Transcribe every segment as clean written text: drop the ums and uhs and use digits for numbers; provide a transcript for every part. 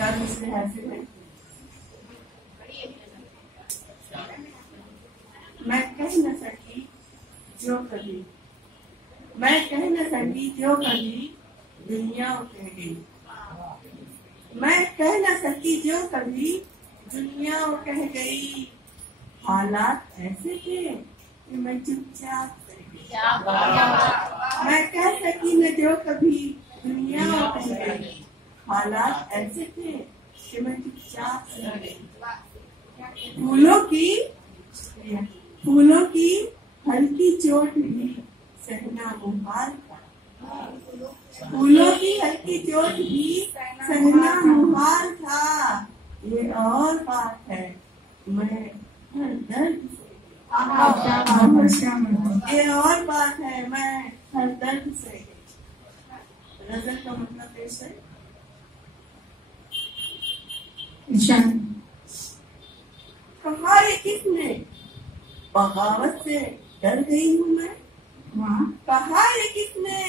क्या दूसरे हासिल है? मैं कह न सकी जो कभी, मैं कह न सकी जो कभी दुनिया कह गई। मैं कह न सकी जो कभी दुनिया कह गई। हालात ऐसे थे कि मैं चुपचाप रह गई। मैं कह सकी न जो कभी दुनिया कह गई। हालात ऐसे थे कि मैं चुपचाप रह गई। फूलों की हल्की चोट भी सहना मुहाल था। फूलों की हल्की चोट भी सहना मुहाल था। ये और बात है मैं हर दर्द से, ये और बात है मैं हर दर्द से। गजल का मतलब पेश है। कहा ये किसने बगावत से डर गई हूँ मैं। कहा ये किसने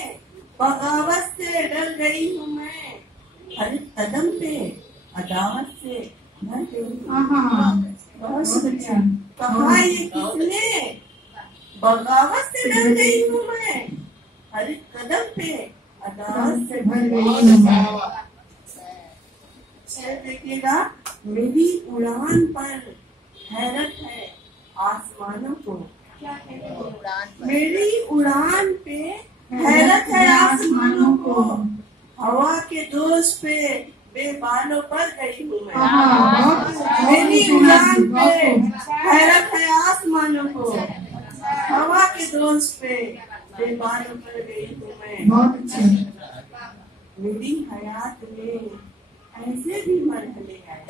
बगावत से डर गई हूँ मैं। हर कदम पे अदावत से मर गई हूँ। बहुत अच्छा। कहा ये किसने बगावत से डर गई हूँ मैं। हर कदम पे अदावत से मर गई हूँ। देखिएगा, मेरी उड़ान पर हैरत है आसमानों को। क्या कहते हैं? मेरी उड़ान पे हैरत है आसमानों को। हवा के दोष पे बेबालों पर गई हूँ मैं। मेरी उड़ान पे हैरत है आसमानों को। हवा के दोष पे बेबालों पर गई हूँ मैं। मेरी हयात में ऐसे भी मरहले आए।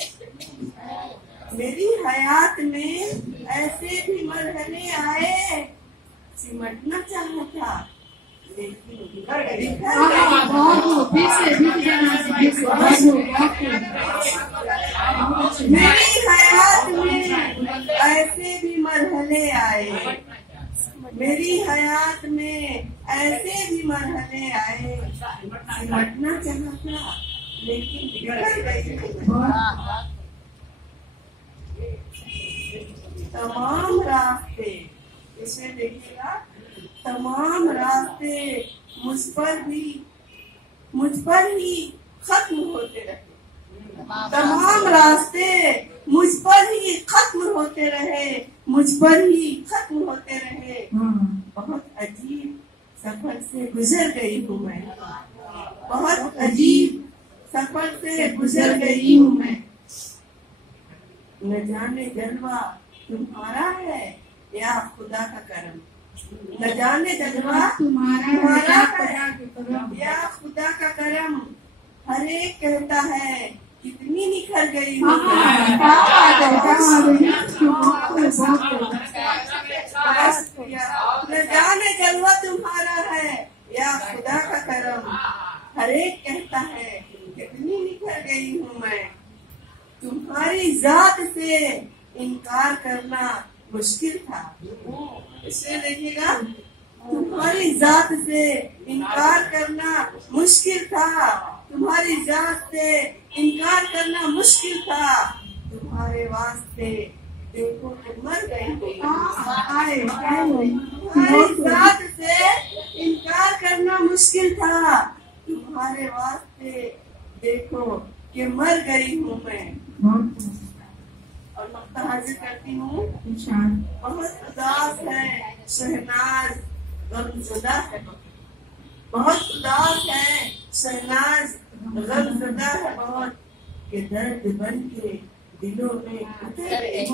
मेरी हयात में ऐसे भी मरहले आए। सिमटना चाहा था लेकिन मेरी हयात में ऐसे भी मरहले आए। मेरी हयात में ऐसे भी मरहले आए। सिमटना चाहा था लेकिन बिगड़ गई। तमाम रास्ते, इसे देखिएगा, तमाम रास्ते मुझ पर ही खत्म होते रहे। तमाम रास्ते मुझ पर ही खत्म होते रहे। मुझ पर ही खत्म होते रहे। बहुत अजीब सफर से गुजर गई हूँ मैं। बहुत अजीब सफर से गुजर गई हूँ मैं। न जाने जलवा तुम्हारा है या खुदा का करम। न जाने जलवा तुम्हारा है या खुदा का करम। हर एक कहता है कितनी निखर गई हूँ। न जाने जलवा तुम्हारा है या खुदा का करम। हर एक कहता है कितनी निखर गई हूँ मैं। तुम्हारी जात से इनकार करना मुश्किल था। इसे देखिएगा, तुम्हारी जात से इनकार करना मुश्किल था। तुम्हारी जात से इनकार करना मुश्किल था। तुम्हारे वास्ते देखो कि मर गई। तुम्हारी जात से इनकार करना मुश्किल था। तुम्हारे वास्ते देखो कि मर गई हूँ मैं। और मक्ता हाजिर करती हूँ। बहुत उदास है शहनाज गमज़दा है। बहुत उदास है शहनाज गमज़दा है बहुत। के दर्द बन के दिलों में उतर गई।